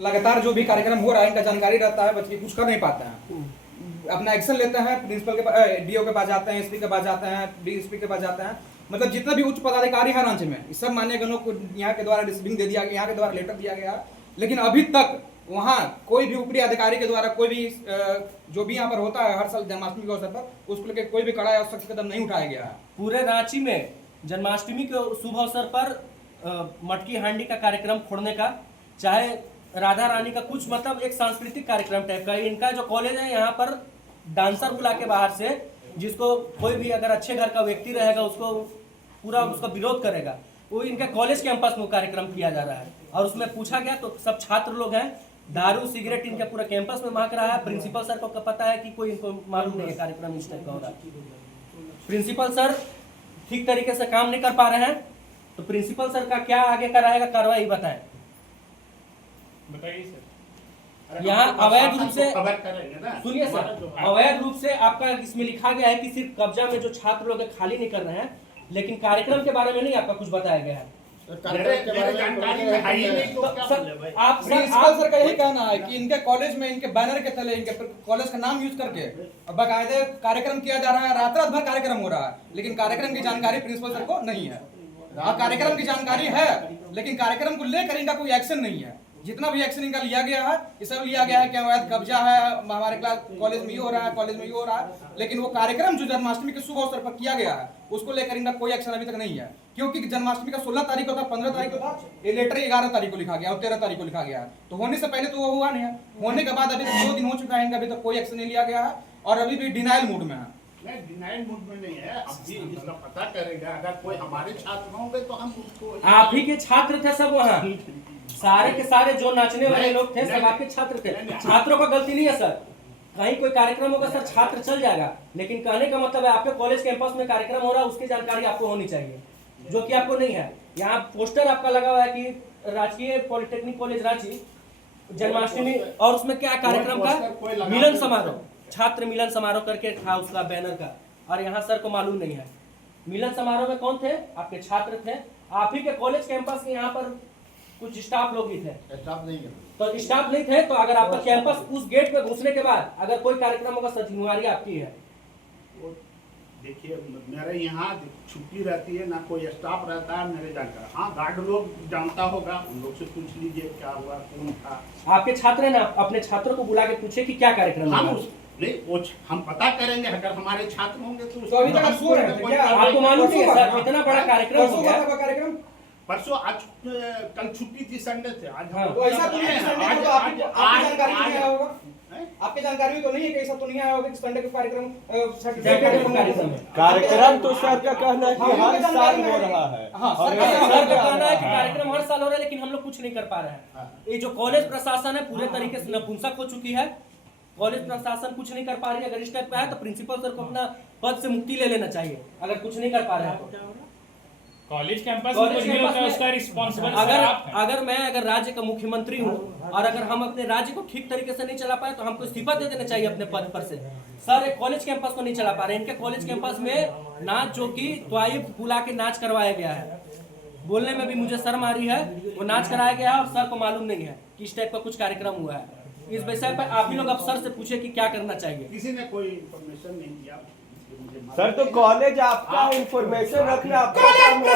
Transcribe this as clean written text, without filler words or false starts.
लगातार जो भी कार्यक्रम हो रहा है इनका जानकारी रहता है, बच्चे कुछ कर नहीं पाते हैं, अपना एक्शन लेते हैं, प्रिंसिपल के पास, डीओ के पास जाते हैं, एसपी के पास जाते हैं, डीएसपी के पास जाते हैं, मतलब जितना भी उच्च पदाधिकारी है राज्य में, सब मान्य गणों को यहाँ के द्वारा डिसिप्लिन दे दिया गया, यहाँ के द्वारा लेटर दिया गया, लेकिन अभी तक वहाँ कोई भी ऊपरी अधिकारी के द्वारा कोई भी जो भी यहाँ पर होता है हर साल जन्माष्टमी के अवसर पर, उसको लेकर कोई भी कड़ा या सख्त कदम नहीं उठाया गया है। पूरे रांची में जन्माष्टमी के शुभ अवसर पर मटकी हांडी का कार्यक्रम फोड़ने का, चाहे राधा रानी का कुछ मतलब एक सांस्कृतिक कार्यक्रम टाइप का, इनका जो कॉलेज है यहाँ पर डांसर बुला के बाहर से, जिसको कोई भी अगर अच्छे घर का व्यक्ति रहेगा उसको पूरा उसका विरोध करेगा, वो इनका कॉलेज कैंपस में कार्यक्रम किया जा रहा है। और उसमें पूछा गया तो सब छात्र लोग हैं, दारू सिगरेट इनके पूरा कैंपस में महक रहा है। प्रिंसिपल सर को पता है कि कोई इनको मालूम नहीं है कार्यक्रम इस टाइप का हो रहा है। प्रिंसिपल सर ठीक तरीके से काम नहीं कर पा रहे हैं, तो प्रिंसिपल सर का क्या आगे का रहेगा कार्रवाई बताएं। बताइए सर। यहाँ अवैध रूप से खबर करेंगे ना, सुनिए सर, अवैध रूप से आपका इसमें लिखा गया है कि सिर्फ कब्जा में जो छात्र लोग हैं खाली नहीं कर रहे हैं, लेकिन कार्यक्रम के बारे में नहीं आपका कुछ बताया गया है। मेरे जानकारी में है ही नहीं, तो क्या बोले भाई? आप प्रिंसिपल सर का यही कहना है कि इनके कॉलेज में इनके बैनर के तले इनके कॉलेज का नाम यूज करके बाकायदे कार्यक्रम किया जा रहा है, रात रात भर कार्यक्रम हो रहा है, लेकिन कार्यक्रम की जानकारी प्रिंसिपल सर को नहीं है। कार्यक्रम की जानकारी है लेकिन कार्यक्रम को लेकर इनका कोई एक्शन नहीं है। जितना भी एक्शन इनका लिया गया है ये सब लिया गया है कि अवैध कब्जा है, हमारे क्लास कॉलेज में ये हो रहा है, कॉलेज में ये हो रहा है, लेकिन वो कार्यक्रम जो जन्माष्टमी के शुभ अवसर पर किया गया है उसको लेकर इनका कोई एक्शन अभी तक नहीं है। क्योंकि जन्माष्टमी का 16 तारीख को था, 15 तारीख को था, ये लेटर 11 तारीख को लिखा गया और 13 तारीख को लिखा गया है, तो होने से पहले तो वो हुआ नहीं है। होने के बाद अभी तक 2 दिन हो चुका है, इनका अभी तक कोई एक्शन नहीं लिया गया है और अभी भी डिनाइल मूड में है। नहीं, डिनाइल मूड में नहीं है, अब भी इसका पता करेगा। अगर कोई हमारे छात्र होंगे तो हम उसको, आप ही के छात्र थे सब वहाँ, सारे के सारे जो नाचने वाले लोग थे सब आपके छात्र थे। छात्रों का गलती नहीं है सर, कहीं कोई कार्यक्रम होगा सर छात्र चल जाएगा, लेकिन कहने का मतलब है आपके कॉलेज कैंपस में कार्यक्रम हो रहा है उसकी जानकारी आपको होनी चाहिए, जो कि आपको नहीं है। यहाँ पोस्टर आपका लगा हुआ है कि राजकीय पॉलिटेक्निक कॉलेज रांची जन्माष्टमी, और उसमें क्या कार्यक्रम का मिलन समारोह, छात्र मिलन समारोह करके था उसका बैनर का, और यहाँ सर को मालूम नहीं है। मिलन समारोह में कौन थे? आपके छात्र थे, आप ही के कॉलेज कैंपस के यहाँ पर कुछ स्टाफ लोग ही थे। स्टाफ नहीं है, तो स्टाफ नहीं थे, तो अगर आपका कैंपस उस गेट पे घुसने के बाद अगर कोई कार्यक्रम होगा सर जिम्मेवारी आपकी है। देखिए मेरे यहाँ छुट्टी रहती है ना, कोई स्टाफ रहता है मेरे जानकार। हाँ, गार्ड लोग जानता होगा, उन लोग से पूछ लीजिए क्या हुआ, कौन था। आपके छात्र है ना, अपने छात्रों को बुला के पूछे कि क्या कार्यक्रम हम है। नहीं, वो हम पता करेंगे, अगर हमारे छात्र होंगे तो अभी तक आप सो रहे थे क्या? आपको मालूम नहीं है सर, इतना बड़ा कार्यक्रम हो गया। कार्यक्रम परसों, आज कल छुट्टी थी, संडे थे, आज हाँ। तो ऐसा तो नहीं है संडे को तो आपकी जानकारी नहीं आया होगा, आपकी जानकारी भी तो नहीं है कि ऐसा तो नहीं आया होगा कि संडे को कार्यक्रम कार्यक्रम तो सर का कहना है कि हर साल हो रहा है। सर का कहना है कि कार्यक्रम हर साल हो रहा है, लेकिन हम लोग कुछ नहीं कर पा रहे हैं। ये जो कॉलेज प्रशासन है पूरे तरीके से नपुंसक हो चुकी है, कॉलेज प्रशासन कुछ नहीं कर पा रही है। अगर इस टाइप का है तो प्रिंसिपल सर को अपना पद से मुक्ति ले लेना चाहिए, अगर कुछ नहीं कर पा रहे हैं। कॉलेज कैंपस में कुछ भी होता है उसका रिस्पांसिबल अगर मैं राज्य का मुख्यमंत्री हूँ और अगर हम अपने राज्य को ठीक तरीके से नहीं चला पाए तो हमको इस्तीफा दे देना चाहिए अपने पद पर से। सर एक कॉलेज कैंपस को नहीं चला पा रहे, इनके कॉलेज कैंपस में नाच जो कि त्वाइफ बुला के नाच करवाया गया है, बोलने में भी मुझे शर्म आ रही है, वो नाच कराया गया है और सर को मालूम नहीं है कि इस टाइप का कुछ कार्यक्रम हुआ है। इस विषय पर आप ही लोग अब सर से पूछे कि क्या करना चाहिए। किसी ने कोई इंफॉर्मेशन नहीं दिया सर, तो कॉलेज आपका इंफॉर्मेशन रखना आपका काम है।